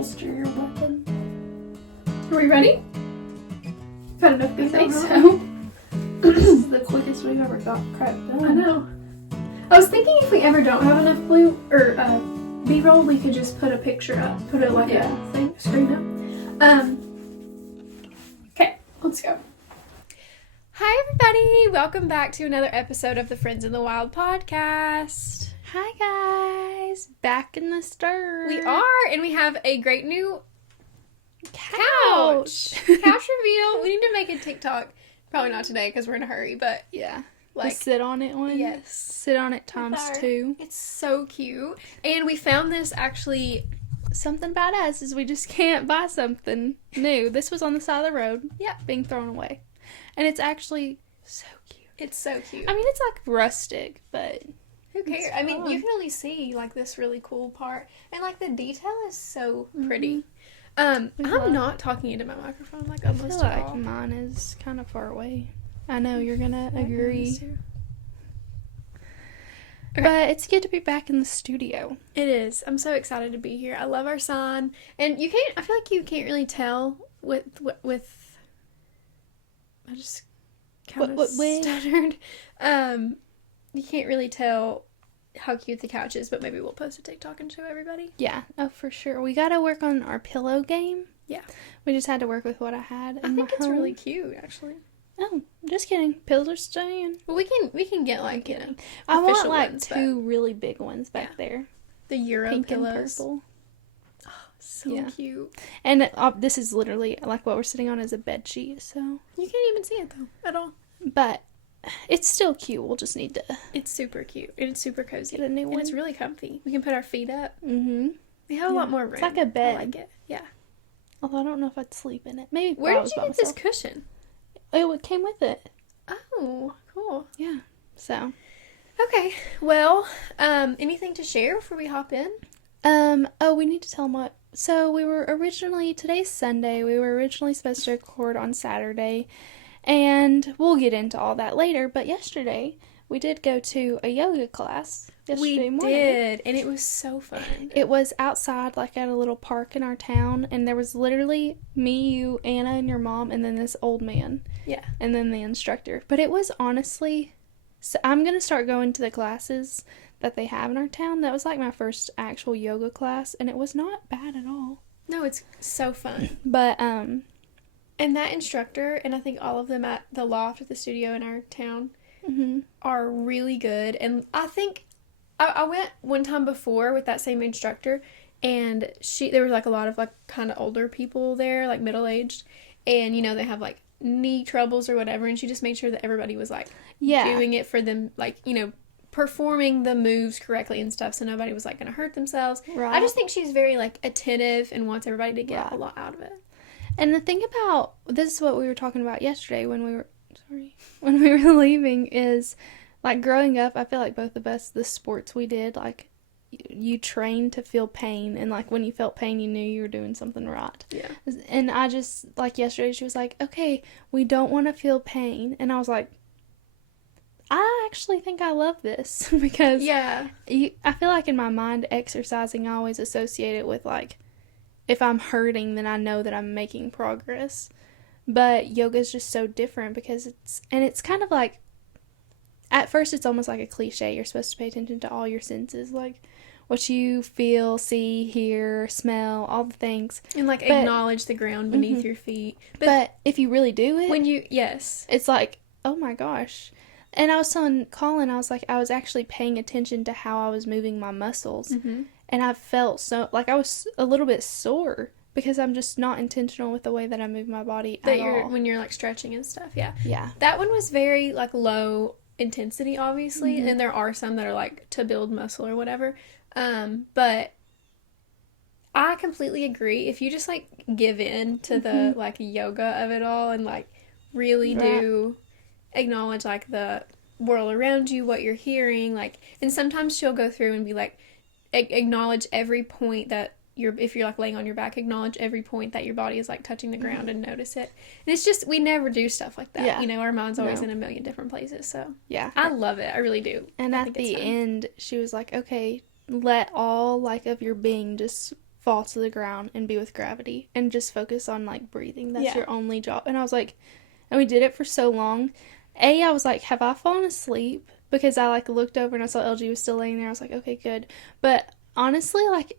holster your weapon. Are we ready? Had enough I think so. so. This is the quickest we've ever got crap done. I know. I was thinking if we ever don't have enough blue or B-roll, we could just put a picture up, put it like a thing, screen up. Okay, let's go. Hi everybody! Welcome back to another episode of the Friends in the Wild podcast. Hi guys, back in the stir. We are, and we have a great new couch reveal. We need to make a TikTok. Probably not today because we're in a hurry, but yeah, like sit on it one. Yes, sit on it times 2. It's so cute, and we found this actually. Something about us is we just can't buy something new. This was on the side of the road. Yeah, being thrown away, and it's actually so cute. It's so cute. I mean, it's like rustic, but who cares? I mean, you can only see like this really cool part, and like the detail is so pretty. I'm not talking into my microphone like almost at all. Mine is kind of far away. I know you're gonna agree. Okay. But it's good to be back in the studio. It is. I'm so excited to be here. I love our sign, and I feel like you can't really tell with. I just kind of stuttered. You can't really tell how cute the couch is, but maybe we'll post a TikTok and show everybody. Yeah, oh for sure. We gotta work on our pillow game. Yeah, we just had to work with what I had. I think it's really cute, actually. Oh, just kidding. Pillows are staying. Well, we can get like I want like ones, 2 really big ones back there. The Euro pink pillows. And purple. Oh, so cute. And this is literally like what we're sitting on is a bed sheet, so you can't even see it though at all. But it's still cute. We'll just need to. It's super cute and it's super cozy. Get a new one. And it's really comfy. We can put our feet up. Mm-hmm. We have a lot more room. It's like a bed. I like it. Yeah. Although I don't know if I'd sleep in it. Maybe. Where did you get this cushion? Oh, it came with it. Oh, cool. Yeah. So. Okay. Well, anything to share before we hop in? Oh, we need to tell them what. So today's Sunday. We were originally supposed to record on Saturday, and we'll get into all that later. But yesterday, we did go to a yoga class. We did, and it was so fun. It was outside, like at a little park in our town, and there was literally me, you, Anna, and your mom, and then this old man. Yeah. And then the instructor. But it was honestly, so I'm going to start going to the classes that they have in our town. That was like my first actual yoga class, and it was not bad at all. No, it's so fun. But, and that instructor, and I think all of them at the loft at the studio in our town, are really good. And I think I went one time before with that same instructor, and there was like a lot of like kind of older people there, like middle-aged, and they have like knee troubles or whatever, and she just made sure that everybody was like doing it for them, like performing the moves correctly and stuff, so nobody was like gonna hurt themselves. Right. I just think she's very like attentive and wants everybody to get a lot out of it. And the thing about this is what we were talking about yesterday when we were leaving is like growing up, I feel like both of us, the sports we did, like you trained to feel pain, and like when you felt pain, you knew you were doing something right. Yeah. And I just, like yesterday, she was like, okay, we don't want to feel pain. And I was like, I actually think I love this because I feel like in my mind, exercising, I always associate it with like, if I'm hurting, then I know that I'm making progress. But yoga is just so different because it's kind of like, at first it's almost like a cliche. You're supposed to pay attention to all your senses, like what you feel, see, hear, smell, all the things. And like acknowledge the ground beneath your feet. But if you really do it, it's like, oh my gosh. And I was telling Colin, I was like, I was actually paying attention to how I was moving my muscles. Mm-hmm. And I felt so, like I was a little bit sore because I'm just not intentional with the way that I move my body at all. When you're like stretching and stuff, yeah. Yeah. That one was very like low intensity, obviously, and there are some that are like to build muscle or whatever. But I completely agree. If you just like give in to the like yoga of it all and like really do acknowledge like the world around you, what you're hearing, like, and sometimes she'll go through and be like, acknowledge every point that if you're like laying on your back, acknowledge every point that your body is like touching the ground and notice it. And it's just, we never do stuff like that. Our mind's always in a million different places. So I love it. I really do. And at the end, she was like, okay, let all like of your being just fall to the ground and be with gravity and just focus on, like, breathing. That's your only job. And I was like, and we did it for so long. I was like, have I fallen asleep? Because I, like, looked over and I saw LG was still laying there. I was like, okay, good. But honestly, like,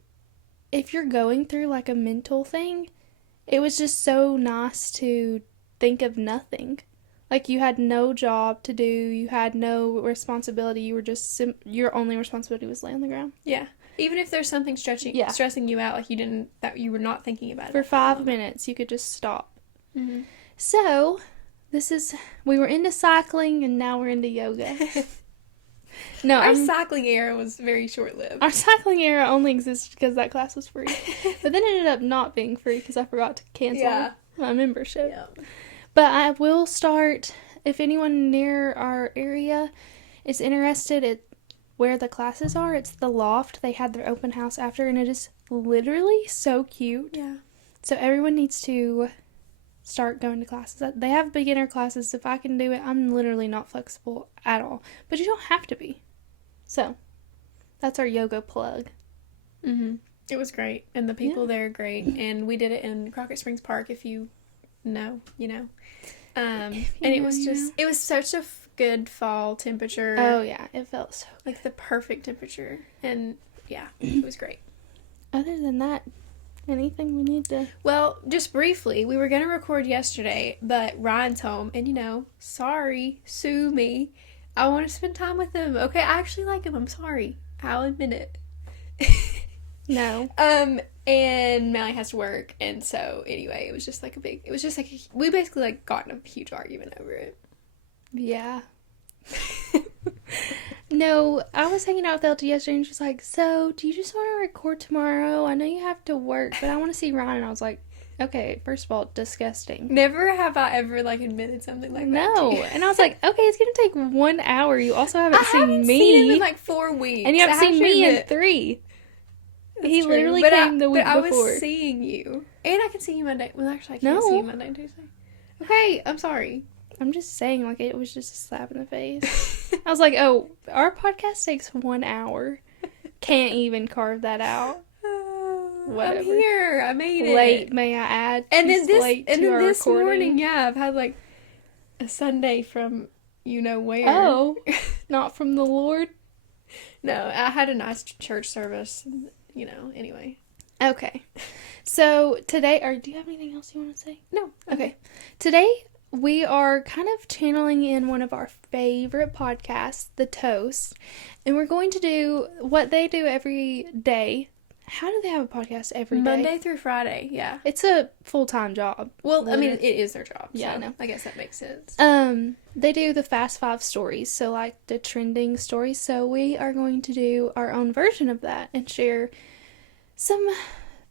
if you're going through, like, a mental thing, it was just so nice to think of nothing. Like, you had no job to do. You had no responsibility. You were just, your only responsibility was lay on the ground. Yeah. Even if there's something stressing you out, like, that you were not thinking about it. For 5 minutes, you could just stop. Mm-hmm. So, we were into cycling, and now we're into yoga. No, our cycling era was very short-lived. Our cycling era only existed because that class was free. But then it ended up not being free because I forgot to cancel my membership. Yeah. But I will start, if anyone near our area is interested at where the classes are, it's the Loft. They had their open house after, and it is literally so cute. Yeah. So everyone needs to start going to classes. They have beginner classes. If I can do it, I'm literally not flexible at all. But you don't have to be. So, that's our yoga plug. Mm-hmm. It was great. And the people there are great. And we did it in Crockett Springs Park, if you know, you know. And it was just, it was such a good fall temperature. Oh, yeah. It felt so good. Like the perfect temperature. And, yeah, it was great. Other than that, anything we need to... Well, just briefly, we were going to record yesterday, but Ryan's home, and, you know, sorry, sue me. I want to spend time with him. Okay, I actually like him. I'm sorry. I'll admit it. No. And Mallie has to work, and so, anyway, it was just like we basically, like, got in a huge argument over it. Yeah. No, I was hanging out with LT yesterday, and she was like, so, do you just want to record tomorrow? I know you have to work, but I want to see Ryan. And I was like, okay, first of all, disgusting. Never have I ever, like, admitted something like that. No. And I was like, okay, it's going to take 1 hour. You also haven't seen me. Seen him in, like, 4 weeks. And you haven't seen me in 3. He literally came the week before. But I was seeing you. And I can see you Monday. Well, actually, I can't see you Monday and Tuesday. Okay, I'm sorry. I'm just saying, like, it was just a slap in the face. I was like, oh, our podcast takes 1 hour. Can't even carve that out. Whatever. I'm here. I made it. Late, may I add. And then this morning, I've had, like, a Sunday from you know where. Oh, not from the Lord? No, I had a nice church service, you know, anyway. Okay. So, today, do you have anything else you want to say? No. Okay. Today, we are kind of channeling in one of our favorite podcasts, The Toast, and we're going to do what they do every day. How do they have a podcast every day? Monday through Friday, yeah. It's a full-time job. Well, I mean, it is their job. Yeah, so I know. I guess that makes sense. They do the Fast 5 stories, so like the trending stories. So we are going to do our own version of that and share some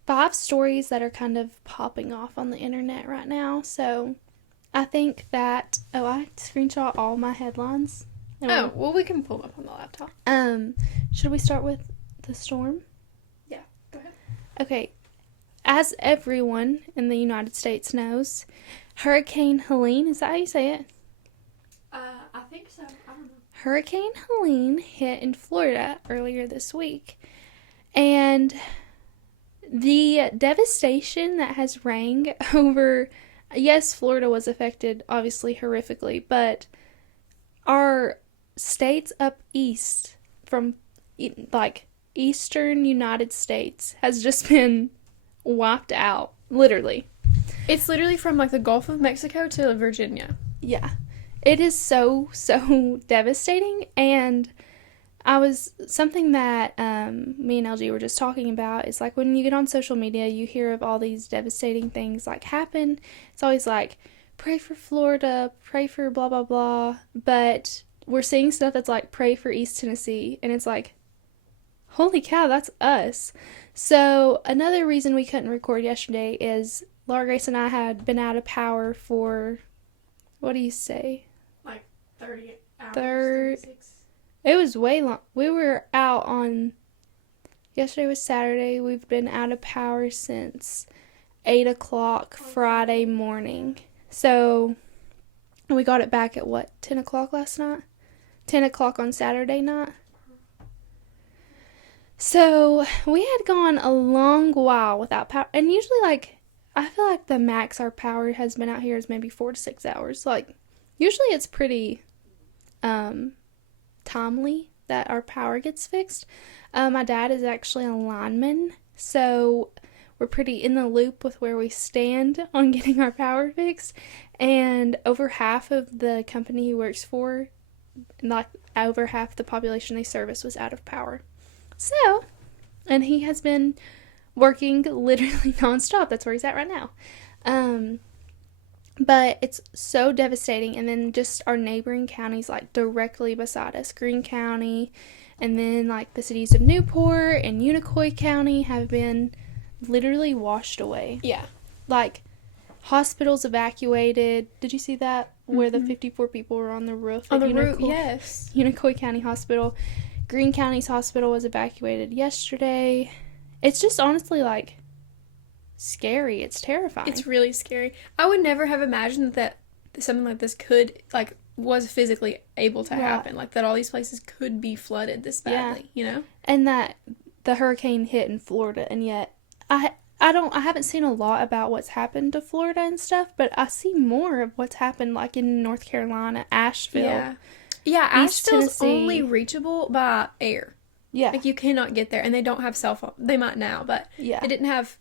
5 stories that are kind of popping off on the internet right now. So I think that, I screenshot all my headlines. Oh, well, we can pull them up on the laptop. Should we start with the storm? Yeah, go ahead. Okay. As everyone in the United States knows, Hurricane Helene, is that how you say it? I think so. I don't know. Hurricane Helene hit in Florida earlier this week. And the devastation that has rang over, yes, Florida was affected, obviously, horrifically, but our states up east from, like, eastern United States has just been wiped out, literally. It's literally from, like, the Gulf of Mexico to Virginia. Yeah. It is so devastating, and something that me and LG were just talking about is, like, when you get on social media, you hear of all these devastating things, like, happen. It's always like, pray for Florida, pray for blah, blah, blah, but we're seeing stuff that's like, pray for East Tennessee, and it's like, holy cow, that's us. So, another reason we couldn't record yesterday is Laura Grace and I had been out of power for, what do you say? Like 30 hours, 36. It was way long. We were out on, yesterday was Saturday. We've been out of power since 8 o'clock Friday morning. So, we got it back at what, 10 o'clock last night? 10 o'clock on Saturday night? So we had gone a long while without power, and usually, like, I feel like the max our power has been out here is maybe 4 to 6 hours. Like, usually it's pretty timely that our power gets fixed. My dad is actually a lineman, so we're pretty in the loop with where we stand on getting our power fixed. And over half of the company he works for, like over half the population they service, was out of power. So, and he has been working literally nonstop. That's where he's at right now. But it's so devastating. And then just our neighboring counties, like directly beside us, Greene County, and then like the cities of Newport and Unicoi County have been literally washed away. Yeah. Like, hospitals evacuated. Did you see that? Where the 54 people were on the roof. On the roof, yes. Unicoi County Hospital. Greene County's hospital was evacuated yesterday. It's just honestly, like, scary. It's terrifying. It's really scary. I would never have imagined that something like this could, like, was physically able to happen. Like, that all these places could be flooded this badly, you know? And that the hurricane hit in Florida, and yet I haven't seen a lot about what's happened to Florida and stuff, but I see more of what's happened, like, in North Carolina, Asheville. Yeah, Asheville's only reachable by air. Yeah. Like, you cannot get there, and they don't have cell phone. They might now, but they didn't have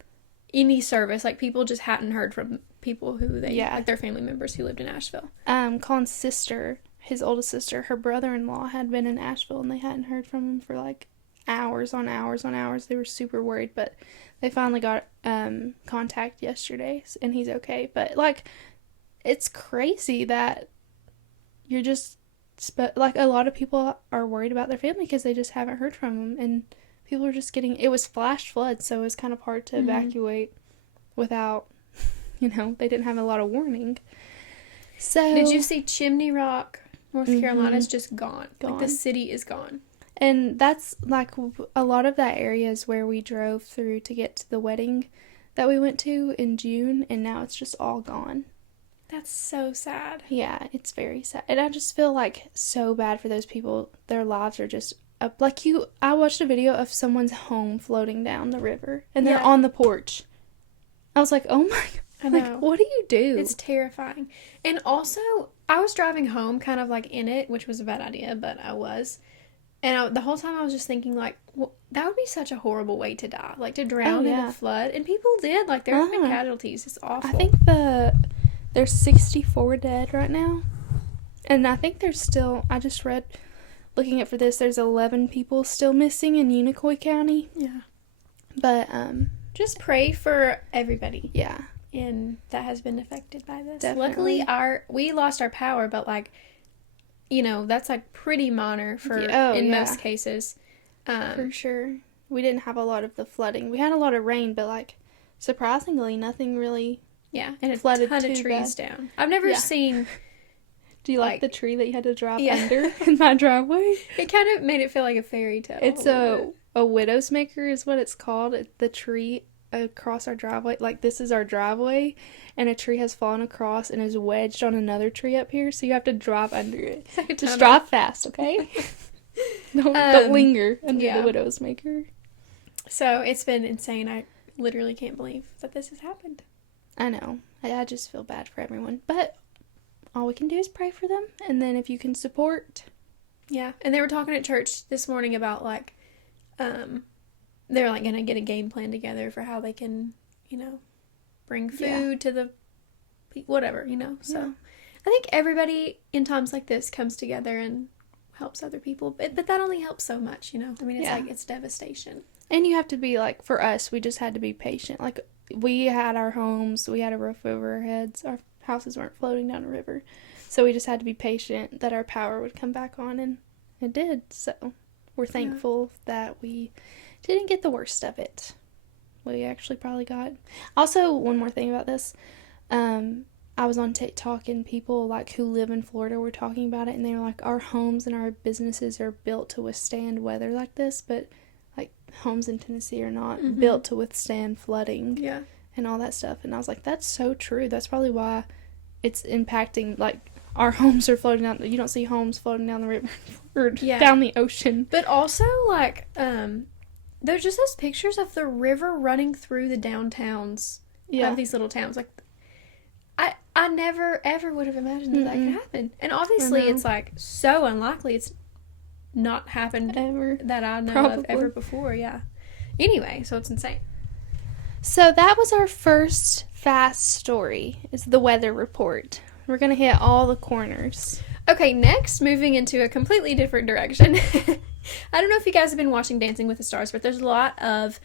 any service. Like, people just hadn't heard from people who like their family members who lived in Asheville. Colin's sister, his oldest sister, her brother-in-law had been in Asheville, and they hadn't heard from him for, like, hours on hours on hours. They were super worried, but they finally got contact yesterday, and he's okay. But, like, it's crazy that you're just, like, a lot of people are worried about their family because they just haven't heard from them, and people are just getting, it was flash flood, so it was kind of hard to evacuate without, they didn't have a lot of warning. So did you see Chimney Rock, North Carolina's just gone. Like, the city is gone. And that's, like, a lot of that area is where we drove through to get to the wedding that we went to in June, and now it's just all gone. That's so sad. Yeah, it's very sad. And I just feel, like, so bad for those people. Their lives are just up. Like, I watched a video of someone's home floating down the river, and they're on the porch. I was like, oh my God. I know. Like, what do you do? It's terrifying. And also, I was driving home kind of, like, in it, which was a bad idea, but I was. And the whole time I was just thinking, like, well, that would be such a horrible way to die. Like, to drown in a flood. And people did. Like, there have been casualties. It's awful. I think there's 64 dead right now. And I think there's still, I just read, looking at for this, there's 11 people still missing in Unicoi County. Yeah. But, just pray for everybody. Yeah. And that has been affected by this. Definitely. Luckily, we lost our power, but, like, that's, like, pretty minor in most cases. For sure. We didn't have a lot of the flooding. We had a lot of rain, but, like, surprisingly, nothing really and flooded a ton of trees down. I've never seen... Do you like the tree that you had to drive under in my driveway? It kind of made it feel like a fairy tale. It's a widow's maker is what it's called. The tree across our driveway. Like, this is our driveway, and a tree has fallen across and is wedged on another tree up here, so you have to drive under it. Just drive fast, okay? Don't linger under the widow's maker. So, it's been insane. I literally can't believe that this has happened. I know. I just feel bad for everyone. But all we can do is pray for them, and then if you can support. Yeah, and they were talking at church this morning about, like, they're, like, going to get a game plan together for how they can, bring food to the whatever, So I think everybody in times like this comes together and helps other people. But that only helps so much, I mean, it's like, it's devastation. And you have to be, like, for us, we just had to be patient. Like, we had our homes, we had a roof over our heads, our houses weren't floating down a river. So we just had to be patient that our power would come back on, and it did. So we're thankful that we didn't get the worst of it. We actually probably got... Also, one more thing about this. I was on TikTok, and people, like, who live in Florida were talking about it, and they were like, our homes and our businesses are built to withstand weather like this, but, like, homes in Tennessee are not built to withstand flooding and all that stuff. And I was like, that's so true. That's probably why it's impacting, like, our homes are floating down. You don't see homes floating down the river or down the ocean. But also, like, there's just those pictures of the river running through the downtowns of these little towns. Like, I never, ever would have imagined that could happen. And obviously, it's, like, so unlikely it's not happened ever that I know of ever before, yeah. Anyway, so it's insane. So that was our first fast story, is the weather report. We're going to hit all the corners. Okay, next, moving into a completely different direction. I don't know if you guys have been watching Dancing with the Stars, but there's a lot of,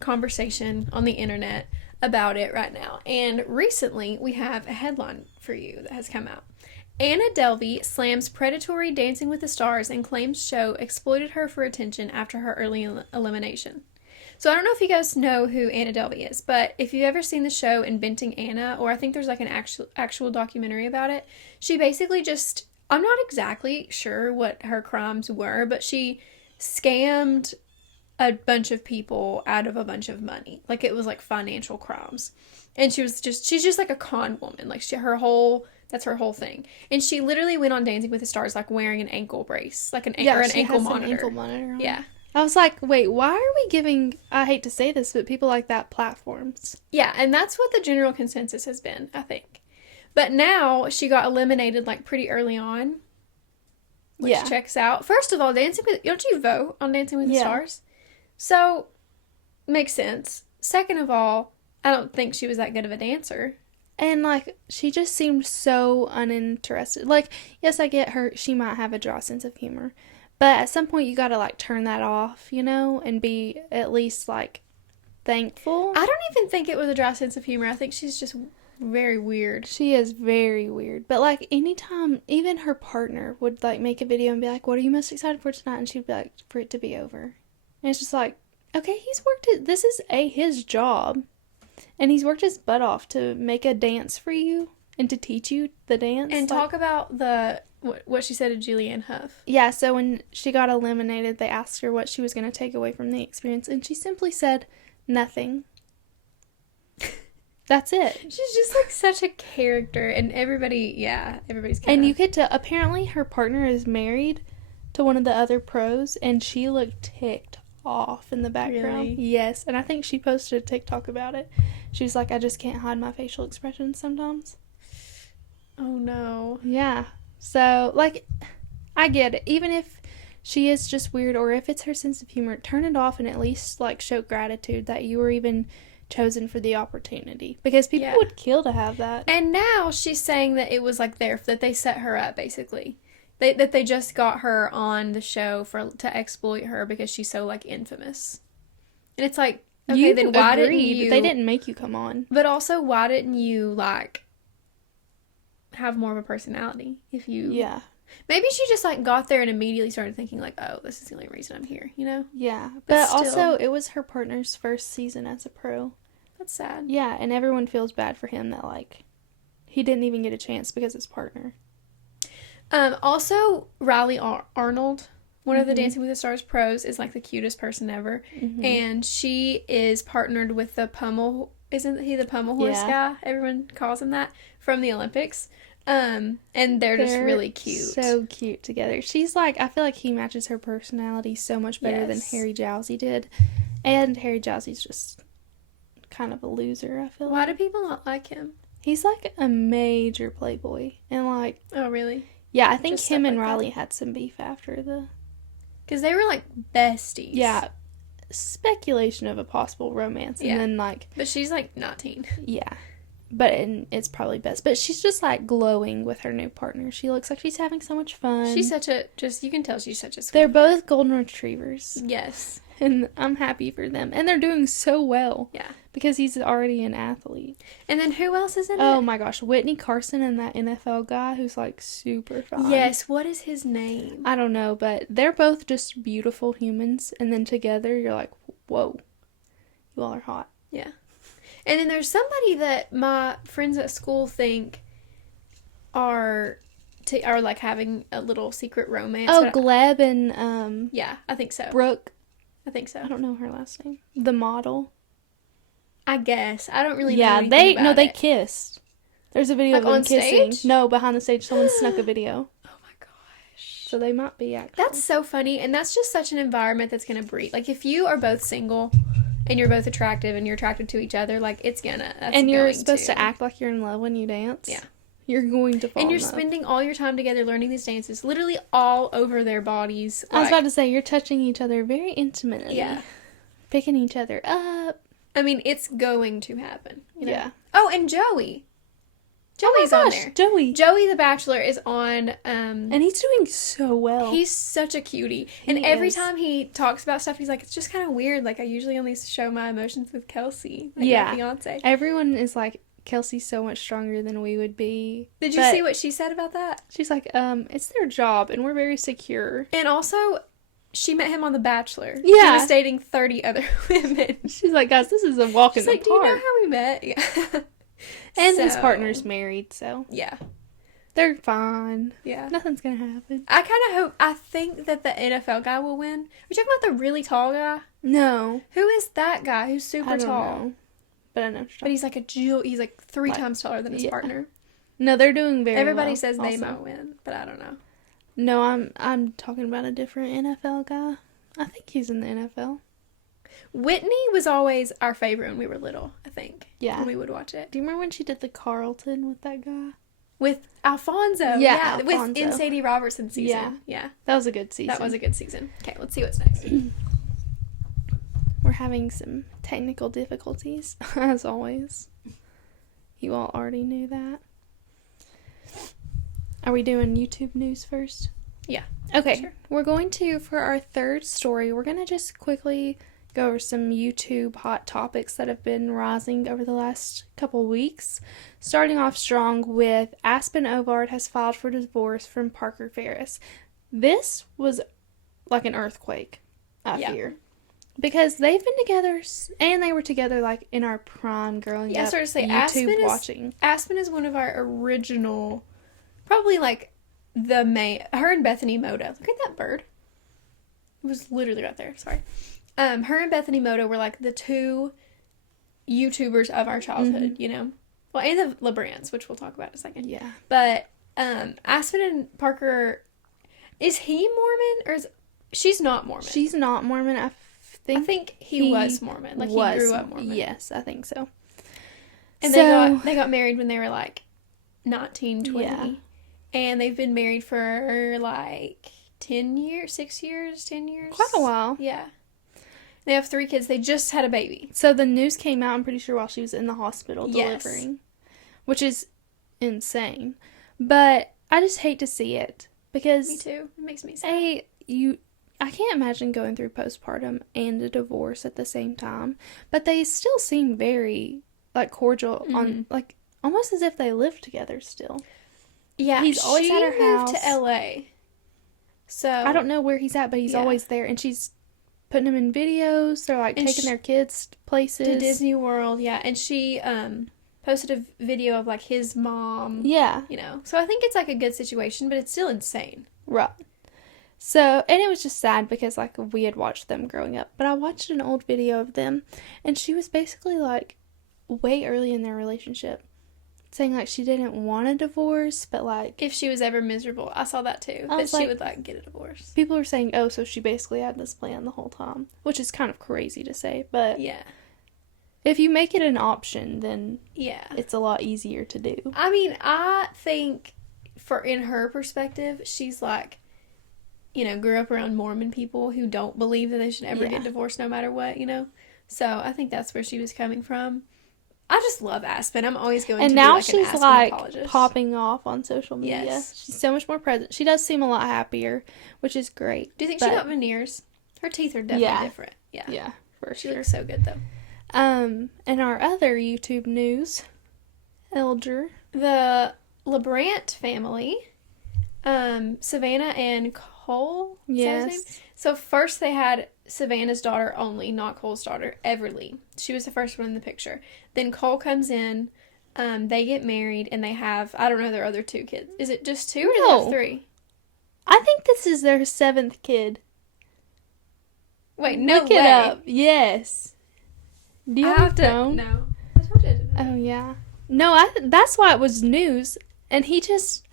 conversation on the internet about it right now. And recently, we have a headline for you that has come out. Anna Delvey slams predatory Dancing with the Stars and claims show exploited her for attention after her early elimination. So I don't know if you guys know who Anna Delvey is, but if you've ever seen the show Inventing Anna, or I think there's like an actual documentary about it, she basically just, I'm not exactly sure what her crimes were, but she scammed a bunch of people out of a bunch of money. Like, it was like financial crimes. And she's just like a con woman. Like, that's her whole thing. And she literally went on Dancing with the Stars, like, wearing an ankle brace. Like, an ankle monitor. An ankle monitor on. Yeah. I was like, wait, why are we giving, I hate to say this, but people like that platforms? Yeah, and that's what the general consensus has been, I think. But now, she got eliminated, like, pretty early on. Which checks out. First of all, don't you vote on Dancing with the Stars? So, makes sense. Second of all, I don't think she was that good of a dancer. And, like, she just seemed so uninterested. Like, yes, I get her, she might have a dry sense of humor. But at some point, you gotta, like, turn that off, you know? And be at least, like, thankful. I don't even think it was a dry sense of humor. I think she's just very weird. She is very weird. But, like, anytime, even her partner would, like, make a video and be like, what are you most excited for tonight? And she'd be like, for it to be over. And it's just like, okay, this is his job. And he's worked his butt off to make a dance for you and to teach you the dance. And talk about what she said to Julianne Hough. Yeah, so when she got eliminated, they asked her what she was going to take away from the experience. And she simply said, nothing. That's it. She's just, like, such a character. And everybody's kind of... And you get to... Apparently, her partner is married to one of the other pros. And she looked ticked off in the background. Really? Yes. And I think she posted a TikTok about it. She was like, I just can't hide my facial expressions sometimes. Oh, no. Yeah. So, like, I get it. Even if she is just weird, or if it's her sense of humor, turn it off and at least, like, show gratitude that you were even chosen for the opportunity. Because people would kill to have that. And now she's saying that it was, like, that they set her up, basically. That they just got her on the show to exploit her because she's so, like, infamous. And it's like, okay, then why didn't you... They didn't make you come on. But also, why didn't you, like, have more of a personality? If you... Yeah. Maybe she just, like, got there and immediately started thinking, like, oh, this is the only reason I'm here, you know? Yeah. But also, it was her partner's first season as a pro. That's sad. Yeah, and everyone feels bad for him that, like, he didn't even get a chance because his partner. Also, Riley Arnold, one of the Dancing with the Stars pros, is, like, the cutest person ever. Mm-hmm. And she is partnered with the Pummel... Isn't he the Pummel horse guy? Everyone calls him that. From the Olympics. And they're just really cute. So cute together. She's like... I feel like he matches her personality so much better than Harry Jowsey did. And Harry Jowsey's just kind of a loser, I feel like. Why do people not like him? He's, like, a major playboy. And, like... Oh, really? Yeah, I think him and Riley had some beef after the... Because they were, like, besties. Yeah. Speculation of a possible romance. And then, like... But she's, like, 19. Yeah. But it's probably best. But she's just, like, glowing with her new partner. She looks like she's having so much fun. She's such a... you can tell she's such a sweet. They're both golden retrievers. Yes. And I'm happy for them. And they're doing so well. Yeah. Because he's already an athlete. And then who else is in it? Oh my gosh. Whitney Carson and that NFL guy who's, like, super fun. Yes. What is his name? I don't know. But they're both just beautiful humans. And then together you're like, whoa. You all are hot. Yeah. And then there's somebody that my friends at school think are like having a little secret romance. Oh, Gleb and yeah, I think so. Brooke. I think so. I don't know her last name. The model. I guess. I don't really know anything about they it. kissed. There's a video like of them kissing. Stage? No, behind the stage someone snuck a video. Oh my gosh. So they might be actually. That's so funny, and that's just such an environment that's going to breed. Like, if you are both single and you're both attractive and you're attracted to each other, like, it's gonna... And you're supposed to act like you're in love when you dance. Yeah. You're going to fall in love. And you're spending all your time together learning these dances, literally all over their bodies. I was about to say, you're touching each other very intimately. Yeah. Picking each other up. I mean, it's going to happen. You know? Yeah. Oh, and Joey. Joey's on there. Joey the Bachelor is on. And he's doing so well. He's such a cutie. And every time he talks about stuff, he's like, it's just kind of weird. Like, I usually only show my emotions with Kelsey. Like, my fiance. Everyone is like, Kelsey's so much stronger than we would be. Did you see what she said about that? She's like, it's their job and we're very secure. And also, she met him on The Bachelor. Yeah. He was dating 30 other women. She's like, guys, this is a walk in the park. Do you know how we met? Yeah. And his partner's married, so. Yeah. They're fine. Yeah. Nothing's going to happen. I think that the NFL guy will win. Are you talking about the really tall guy? No. Who is that guy who's super tall? Know. But I know. But he's like he's like 3 times taller than his partner. No, they're doing very Everybody well says they might win, but I don't know. No, I'm talking about a different NFL guy. I think he's in the NFL. Whitney was always our favorite when we were little, I think. Yeah. When we would watch it. Do you remember when she did the Carlton with that guy? With Alfonso. Yeah, Alfonso. With in Sadie Robertson's season. Yeah. That was a good season. That was a good season. Okay, let's see what's next. We're having some technical difficulties, as always. You all already knew that. Are we doing YouTube news first? Yeah. Okay. Sure. We're going to, for our third story, we're going to just quickly go over some YouTube hot topics that have been rising over the last couple weeks. Starting off strong with Aspen Ovard has filed for divorce from Parker Ferris. This was like an earthquake, I fear. Because they've been together, and they were together like in our prime growing up. Yeah, sort of say YouTube watching. Aspen is one of our original, probably like the main. Her and Bethany Moto. Look at that bird. It was literally right there. Sorry. Her and Bethany Moto were like the two YouTubers of our childhood. You know, well, and the LeBrants, which we'll talk about in a second. Yeah. But Aspen and Parker, is he Mormon or is she's not Mormon? She's not Mormon. I think he was Mormon. Like, he grew up Mormon. Yes, I think so. And they got married when they were, like, 19, 20. Yeah. And they've been married for, like, 10 years, 6 years, 10 years. Quite a while. Yeah. They have 3 kids. They just had a baby. So the news came out, I'm pretty sure, while she was in the hospital delivering. Which is insane. But I just hate to see it. Because... Me too. It makes me sad. I can't imagine going through postpartum and a divorce at the same time. But they still seem very, like, cordial on, like, almost as if they live together still. Yeah, he's always at her house. She moved to L.A. So I don't know where he's at, but he's always there. And she's putting him in videos. They're, like, taking their kids places. To Disney World, yeah. And she posted a video of, like, his mom. Yeah. You know. So I think it's, like, a good situation, but it's still insane. Right. So, and it was just sad because, like, we had watched them growing up. But I watched an old video of them, and she was basically, like, way early in their relationship. Saying, like, she didn't want a divorce, but, like... If she was ever miserable. I saw that, too. That she would, like, get a divorce. People were saying, oh, so she basically had this plan the whole time. Which is kind of crazy to say, but... Yeah. If you make it an option, then... Yeah. It's a lot easier to do. I mean, I think, in her perspective, she's, like... You know, grew up around Mormon people who don't believe that they should ever get divorced no matter what, you know? So, I think that's where she was coming from. I just love Aspen. I'm always going to be, like, an Aspen apologist. And now she's, like, popping off on social media. Yes. She's so much more present. She does seem a lot happier, which is great. Do you think she got veneers? Her teeth are definitely different. Yeah. Yeah, for she sure. She looks so good, though. And our other YouTube news, Elger. The LeBrant family, Savannah and Cole. Yes. So first they had Savannah's daughter only, not Cole's daughter, Everly. She was the first one in the picture. Then Cole comes in, they get married, and they have, I don't know their other 2 kids. Is it just 2 or do they have 3? I think this is their 7th kid. Wait, no Look it up. Yes. Do you have a phone? No. I told you. Oh, yeah. No, that's why it was news. And he just,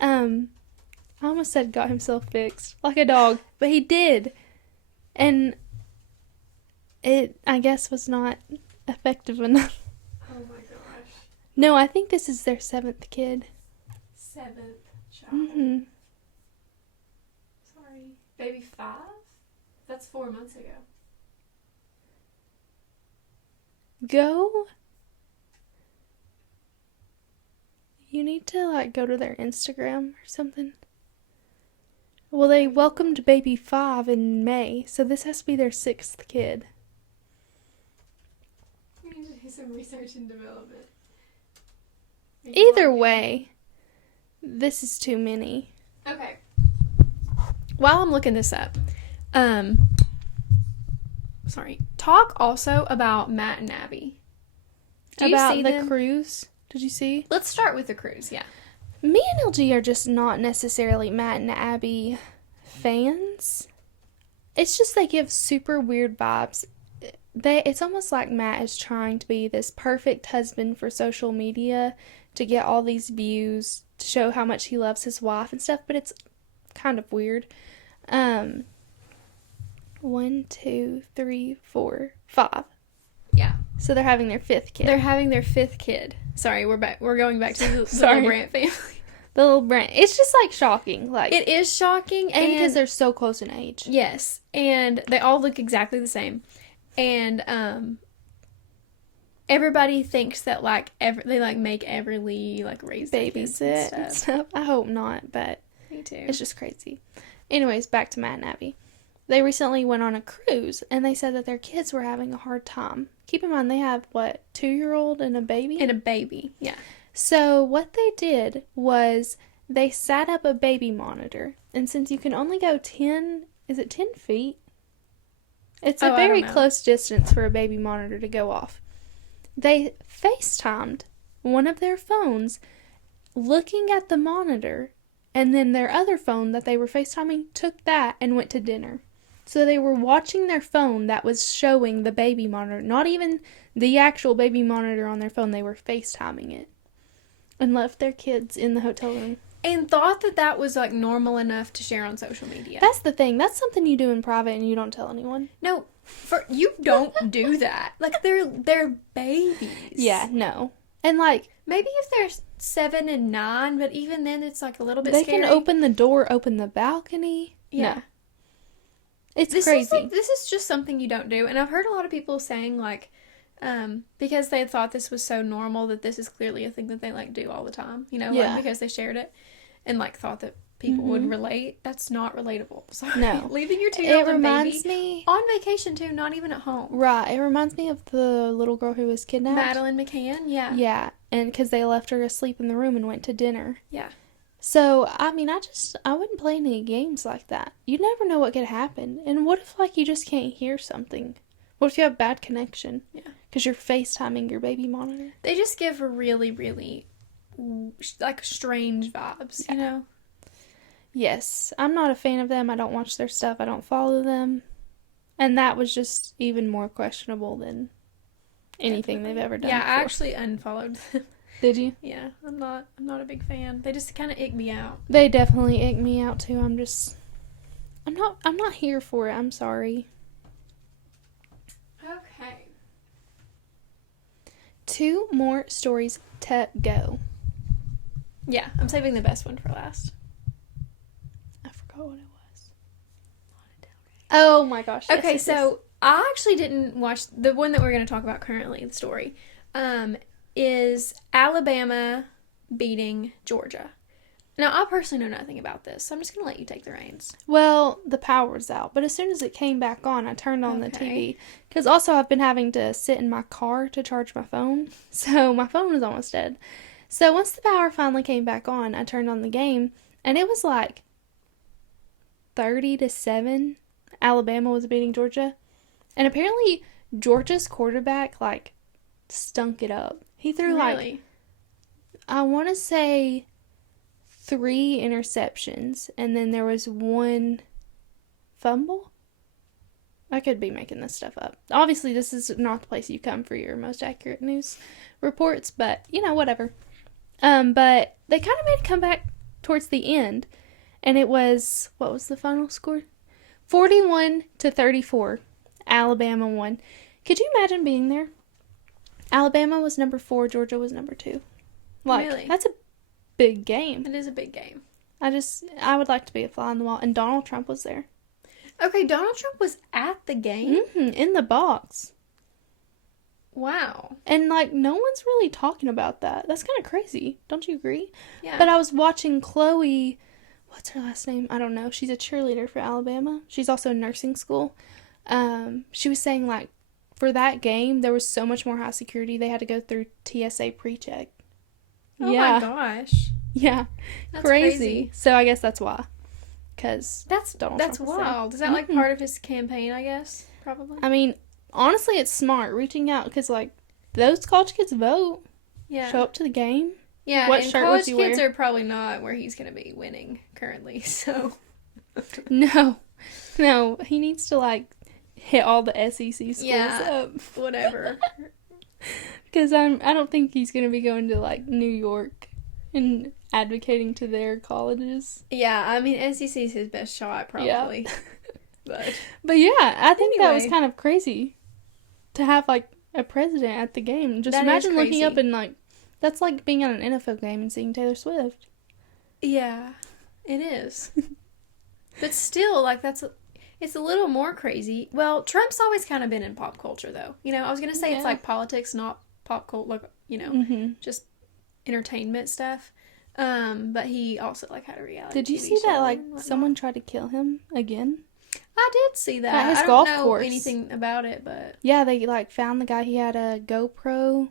I almost said got himself fixed. Like a dog. But he did. And it, I guess, was not effective enough. Oh my gosh. No, I think this is their 7th kid. 7th child. Mm-hmm. Sorry. Baby 5? That's 4 months ago. Go. You need to, like, go to their Instagram or something. Well, they welcomed baby 5 in May, so this has to be their 6th kid. We need to do some research and development. Either way, this is too many. Okay. While I'm looking this up, talk also about Matt and Abby. About the cruise? Did you see? Let's start with the cruise, yeah. Me and LG are just not necessarily Matt and Abby fans. It's just they give super weird vibes. It's almost like Matt is trying to be this perfect husband for social media to get all these views, to show how much he loves his wife and stuff, but it's kind of weird. 1, 2, 3, 4, 5. Yeah. So they're having their 5th kid. They're having their 5th kid. Sorry, we're back. We're going back to the little Brandt family. The little Brandt. It's just like shocking. Like it is shocking, and because they're so close in age. Yes, and they all look exactly the same, and everybody thinks that like they like make Everly like raise babysit and stuff. I hope not, but me too. It's just crazy. Anyways, back to Matt and Abby. They recently went on a cruise, and they said that their kids were having a hard time. Keep in mind, they have, 2-year-old and a baby? And a baby, yeah. So what they did was they sat up a baby monitor, and since you can only go 10 feet? It's a very close distance for a baby monitor to go off. They FaceTimed one of their phones looking at the monitor, and then their other phone that they were FaceTiming took that and went to dinner. So they were watching their phone that was showing the baby monitor, not even the actual baby monitor on their phone. They were FaceTiming it and left their kids in the hotel room. And thought that was like normal enough to share on social media. That's the thing. That's something you do in private and you don't tell anyone. No, you don't do that. Like they're babies. Yeah, no. And like maybe if they're 7 and 9, but even then it's like a little bit scary. They can open the door, open the balcony. Yeah. No. It's crazy. This is just something you don't do. And I've heard a lot of people saying like, because they thought this was so normal that this is clearly a thing that they like do all the time. You know, like because they shared it and like thought that people would relate. That's not relatable. Sorry. No. Leaving your 2-year-old baby me on vacation too, not even at home. Right. It reminds me of the little girl who was kidnapped. Madeline McCann, yeah. Yeah. And because they left her asleep in the room and went to dinner. Yeah. So, I mean, I wouldn't play any games like that. You never know what could happen. And what if, like, you just can't hear something? What if you have bad connection? Yeah. Because you're FaceTiming your baby monitor. They just give really, really, like, strange vibes, you know? Yes. I'm not a fan of them. I don't watch their stuff. I don't follow them. And that was just even more questionable than anything they've ever done Yeah, before. I actually unfollowed them. Did you? Yeah, I'm not a big fan. They just kind of ick me out. They definitely ick me out too. I'm not here for it. I'm sorry. Okay. 2 more stories to go. Yeah, I'm saving the best one for last. I forgot what it was. Lana Del Rey. Oh my gosh. Yes, okay, so I actually didn't watch the one that we're going to talk about currently, the story. Is Alabama beating Georgia. Now, I personally know nothing about this, so I'm just going to let you take the reins. Well, the power was out, but as soon as it came back on, I turned on the TV. Because also I've been having to sit in my car to charge my phone, so my phone was almost dead. So once the power finally came back on, I turned on the game, and it was like 30-7. Alabama was beating Georgia. And apparently Georgia's quarterback, like, stunk it up. He threw, like, I want to say 3 interceptions, and then there was 1 fumble. I could be making this stuff up. Obviously, this is not the place you come for your most accurate news reports, but, you know, whatever. But they kind of made a comeback towards the end, And it was, what was the final score? 41-34. Alabama won. Could you imagine being there? Alabama was number 4, Georgia was number 2. Like, really? That's a big game. It is a big game. I would like to be a fly on the wall. And Donald Trump was there. Okay, Donald Trump was at the game? Mm-hmm, in the box. Wow. And, like, no one's really talking about that. That's kind of crazy. Don't you agree? Yeah. But I was watching Chloe, what's her last name? I don't know. She's a cheerleader for Alabama. She's also in nursing school. She was saying, like, for that game, there was so much more high security. They had to go through TSA pre-check. Oh, my gosh. Yeah. That's crazy. So I guess that's why. Because that's wild. Is that, like, part of his campaign, I guess? Probably. I mean, honestly, it's smart reaching out because, like, those college kids vote. Yeah. Show up to the game. Yeah, what and shirt college kids are probably not where he's going to be winning currently, so. No, he needs to, like, hit all the SEC schools up. Whatever. Because I don't think he's going to be going to, like, New York and advocating to their colleges. Yeah, I mean, SEC is his best shot, probably. Yeah. But yeah, I think that was kind of crazy to have, like, a president at the game. Just imagine looking up and, like, that's like being at an NFL game and seeing Taylor Swift. Yeah, it is. But still, like, it's a little more crazy. Well, Trump's always kind of been in pop culture, though. You know, I was going to say it's like politics, not pop culture, like, you know, just entertainment stuff. But he also, like, had a reality Did you see that, like, someone tried to kill him again? I did see that. At his golf course. I don't know anything about it, but... Yeah, they, like, found the guy. He had a GoPro,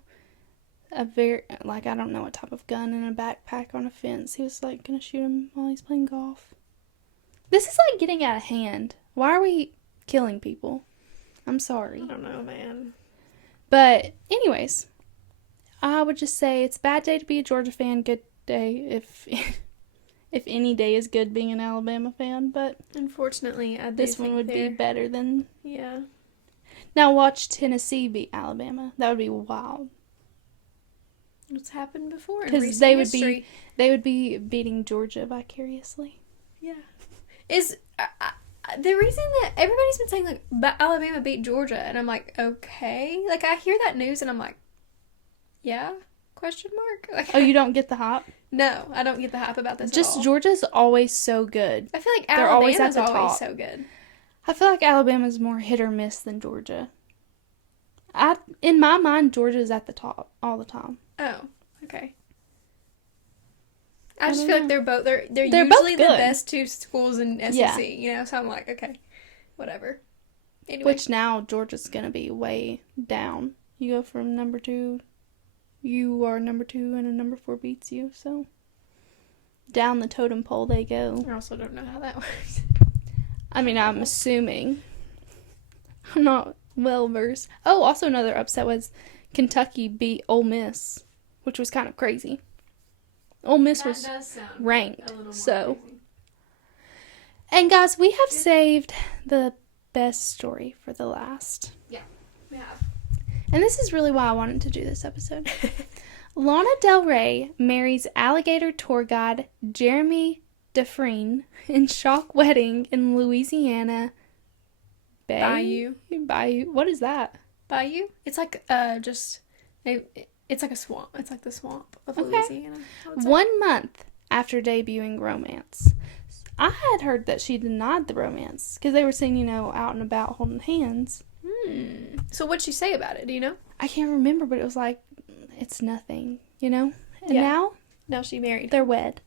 I don't know what type of gun, and a backpack on a fence. He was, like, gonna shoot him while he's playing golf. This is, like, getting out of hand. Why are we killing people? I'm sorry. I don't know, man. But, anyways, I would just say it's a bad day to be a Georgia fan, good day if any day is good being an Alabama fan, but unfortunately, this one would be better than... Yeah. Now watch Tennessee beat Alabama. That would be wild. What's happened before in recent history. They would be beating Georgia vicariously. Yeah. Is the reason that everybody's been saying, like, Alabama beat Georgia, and I'm like, okay. Like, I hear that news, and I'm like, yeah? Question mark? Like, oh, you don't get the hype? No, I don't get the hype about this Just at all. Georgia's always so good. I feel like Alabama's always so good. I feel like Alabama's more hit or miss than Georgia. In my mind, Georgia's at the top all the time. Oh, okay. I just feel like they're usually both the best two schools in SEC, you know? So I'm like, okay, whatever. Anyway. Which now Georgia's going to be way down. You go from number 2, you are number 2, and a number 4 beats you, so down the totem pole they go. I also don't know how that works. I mean, I'm assuming. I'm not well versed. Oh, also another upset was Kentucky beat Ole Miss, which was kind of crazy. Ole Miss was ranked, so. Crazy. And guys, we have saved the best story for the last. Yeah, we have. And this is really why I wanted to do this episode. Lana Del Rey marries alligator tour guide Jeremy Dufresne in shock wedding in Louisiana. Bayou. What is that? Bayou? It's like it's like a swamp. It's like the swamp of Louisiana. 1 month after debuting Romance. I had heard that she denied the romance because they were seen, out and about holding hands. So what'd she say about it? Do you know? I can't remember, but it was like, it's nothing, And now she married. They're wed.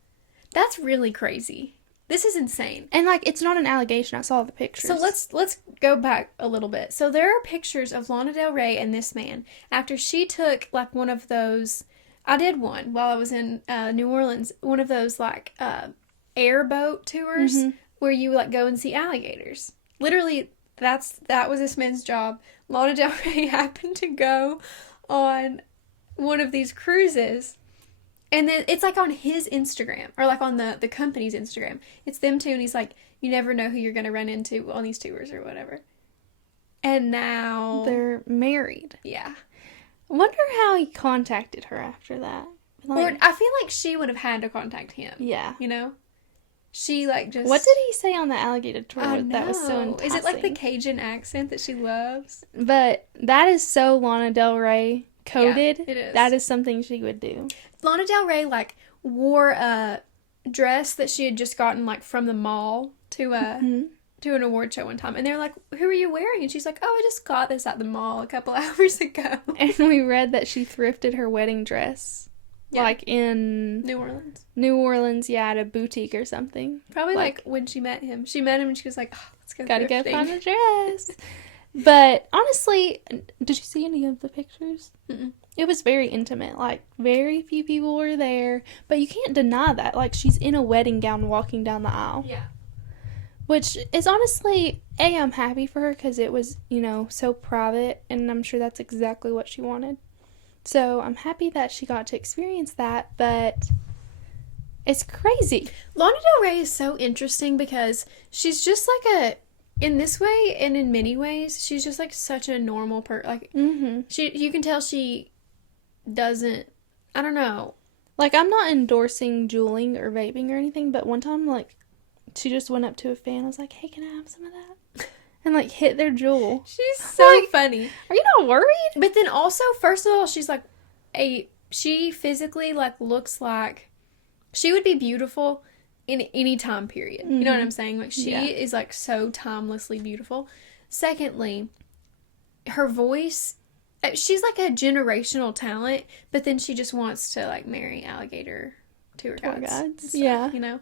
That's really crazy. This is insane. And, it's not an allegation. I saw the pictures. So let's go back a little bit. So there are pictures of Lana Del Rey and this man after she took, one of those... I did one while I was in New Orleans. One of those, airboat tours where you, go and see alligators. Literally, that was this man's job. Lana Del Rey happened to go on one of these cruises. And then it's on his Instagram or on the company's Instagram. It's them two, and he's like, you never know who you're going to run into on these tours or whatever. And now they're married. Yeah. I wonder how he contacted her after that. Or I feel like she would have had to contact him. Yeah. She, like, just... What did he say on the alligator tour that was so enticing? Is it, like, the Cajun accent that she loves? But that is so Lana Del Rey coded. Yeah, it is. That is something she would do. Lana Del Rey, like, wore a dress that she had just gotten, like, from the mall to an award show one time. And they were like, who are you wearing? And she's like, oh, I just got this at the mall a couple hours ago. And we read that she thrifted her wedding dress. Yeah. Like in New Orleans, yeah, at a boutique or something. Probably like when she met him. She met him and she was like, oh, let's go Gotta go find a dress. But honestly, did you see any of the pictures? Mm-mm. It was very intimate. Like, very few people were there. But you can't deny that. Like, she's in a wedding gown walking down the aisle. Yeah. Which is honestly, I'm happy for her because it was, so private. And I'm sure that's exactly what she wanted. So I'm happy that she got to experience that, but it's crazy. Lana Del Rey is so interesting because she's just like in this way and in many ways, she's just like such a normal person. Like, you can tell she doesn't, I don't know. Like, I'm not endorsing juuling or vaping or anything, but one time, like, she just went up to a fan and was like, hey, can I have some of that? And, like, hit their jewel. She's so funny. Are you not worried? But then also, first of all, she's like, she physically, like, looks like she would be beautiful in any time period. You know what I'm saying? Like, she is, like, so timelessly beautiful. Secondly, her voice, she's, like, a generational talent, but then she just wants to, like, marry alligator tour guides. Stuff, yeah. You know?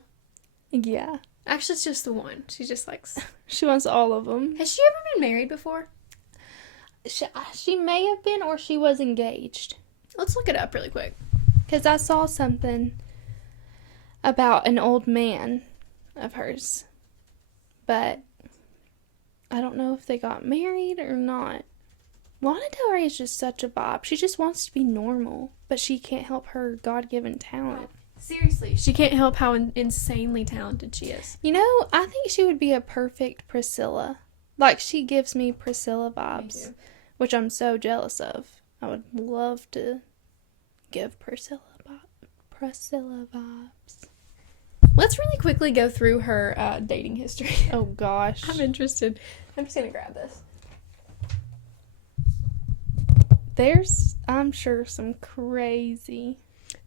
Yeah. Actually, it's just the one. She just likes... She wants all of them. Has she ever been married before? She may have been, or she was engaged. Let's look it up really quick. Because I saw something about an old man of hers. But I don't know if they got married or not. Lana Del Rey is just such a bop. She just wants to be normal, but she can't help her God-given talent. Seriously, she can't help how insanely talented she is. I think she would be a perfect Priscilla. Like, she gives me Priscilla vibes, which I'm so jealous of. I would love to give Priscilla vibes. Let's really quickly go through her dating history. Oh, gosh. I'm interested. I'm just going to grab this. There's, I'm sure, some crazy...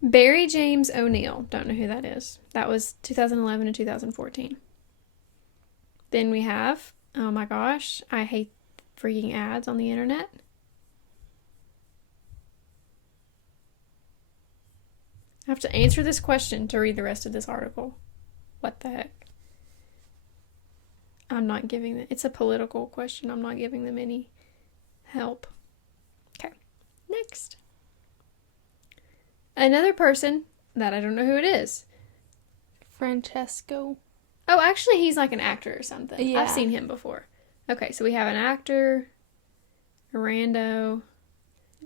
Barry James O'Neill. Don't know who that is. That was 2011 and 2014. Then we have, oh my gosh, I hate freaking ads on the internet. I have to answer this question to read the rest of this article. What the heck? I'm not giving them, it's a political question. I'm not giving them any help. Okay, next. Another person that I don't know who it is. Francesco. Oh, actually, he's like an actor or something. Yeah. I've seen him before. Okay, so we have an actor, a rando,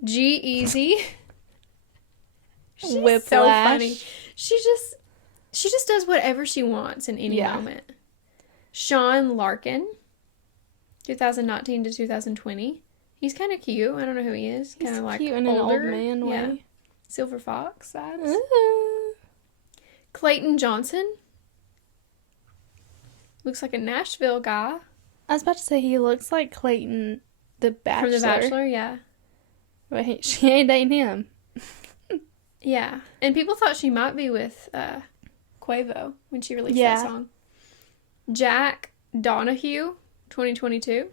G-Eazy. Whiplash. So funny. She just does whatever she wants in any moment. Sean Larkin, 2019 to 2020. He's kind of cute. I don't know who he is. Kind of like cute in older. an old man way. Silver Fox vibes. Clayton Johnson. Looks like a Nashville guy. I was about to say he looks like Clayton the Bachelor. From The Bachelor, yeah. But she ain't dating him. Yeah. And people thought she might be with Quavo when she released that song. Jack Donahue, 2022.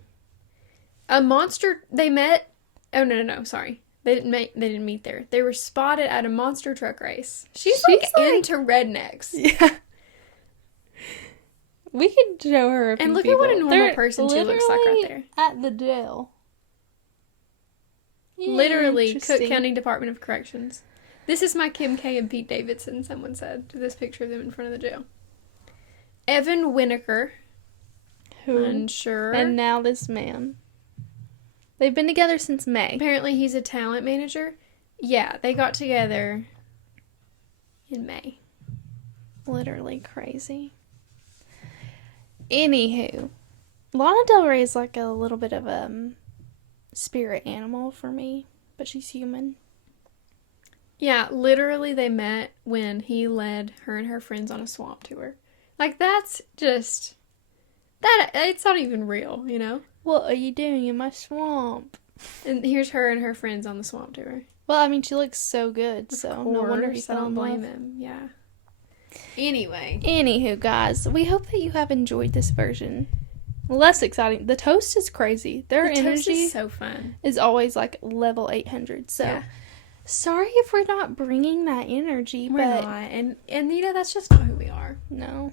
A monster, they met, oh no, sorry. They didn't meet there. They were spotted at a monster truck race. She's like into rednecks. Yeah. We could show her a few and look people. At what a normal person she looks like right there. At the jail. Literally, Cook County Department of Corrections. This is my Kim K and Pete Davidson, someone said, to this picture of them in front of the jail. Evan Winokur. Who? Unsure. And now this man. They've been together since May. Apparently he's a talent manager. Yeah, they got together in May. Literally crazy. Anywho, Lana Del Rey is like a little bit of a spirit animal for me, but she's human. Yeah, literally they met when he led her and her friends on a swamp tour. Like, that's just... It's not even real, you know? What are you doing in my swamp? And here's her and her friends on the swamp tour. Well, I mean, she looks so good, so no wonder he fell in love. I don't blame him, yeah. Anyway. Anywho, guys, we hope that you have enjoyed this version. Less exciting. The toast is crazy. Their energy toast is so fun. Is always like level 800. So yeah. Sorry if we're not bringing that energy. We're not. And you know, that's just not who we are. No,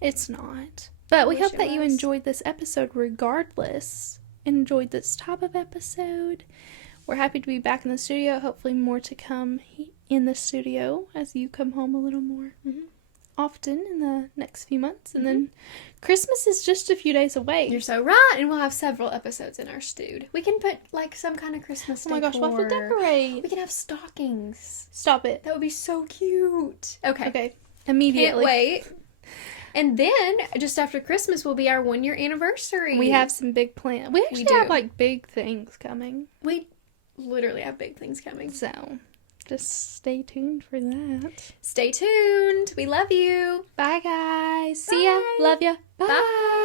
it's not. But we hope that you enjoyed this episode regardless. Enjoyed this type of episode. We're happy to be back in the studio. Hopefully more to come in the studio as you come home a little more often in the next few months. And then Christmas is just a few days away. You're so right. And we'll have several episodes in our stewed. We can put like some kind of Christmas decor. Oh my gosh, we'll have to decorate. We can have stockings. Stop it. That would be so cute. Okay. Immediately. Can't wait. And then, just after Christmas will be our 1-year anniversary. We have some big plans. We actually have, like, big things coming. We literally have big things coming. So, just stay tuned for that. Stay tuned. We love you. Bye, guys. See ya. Love ya. Bye. Bye.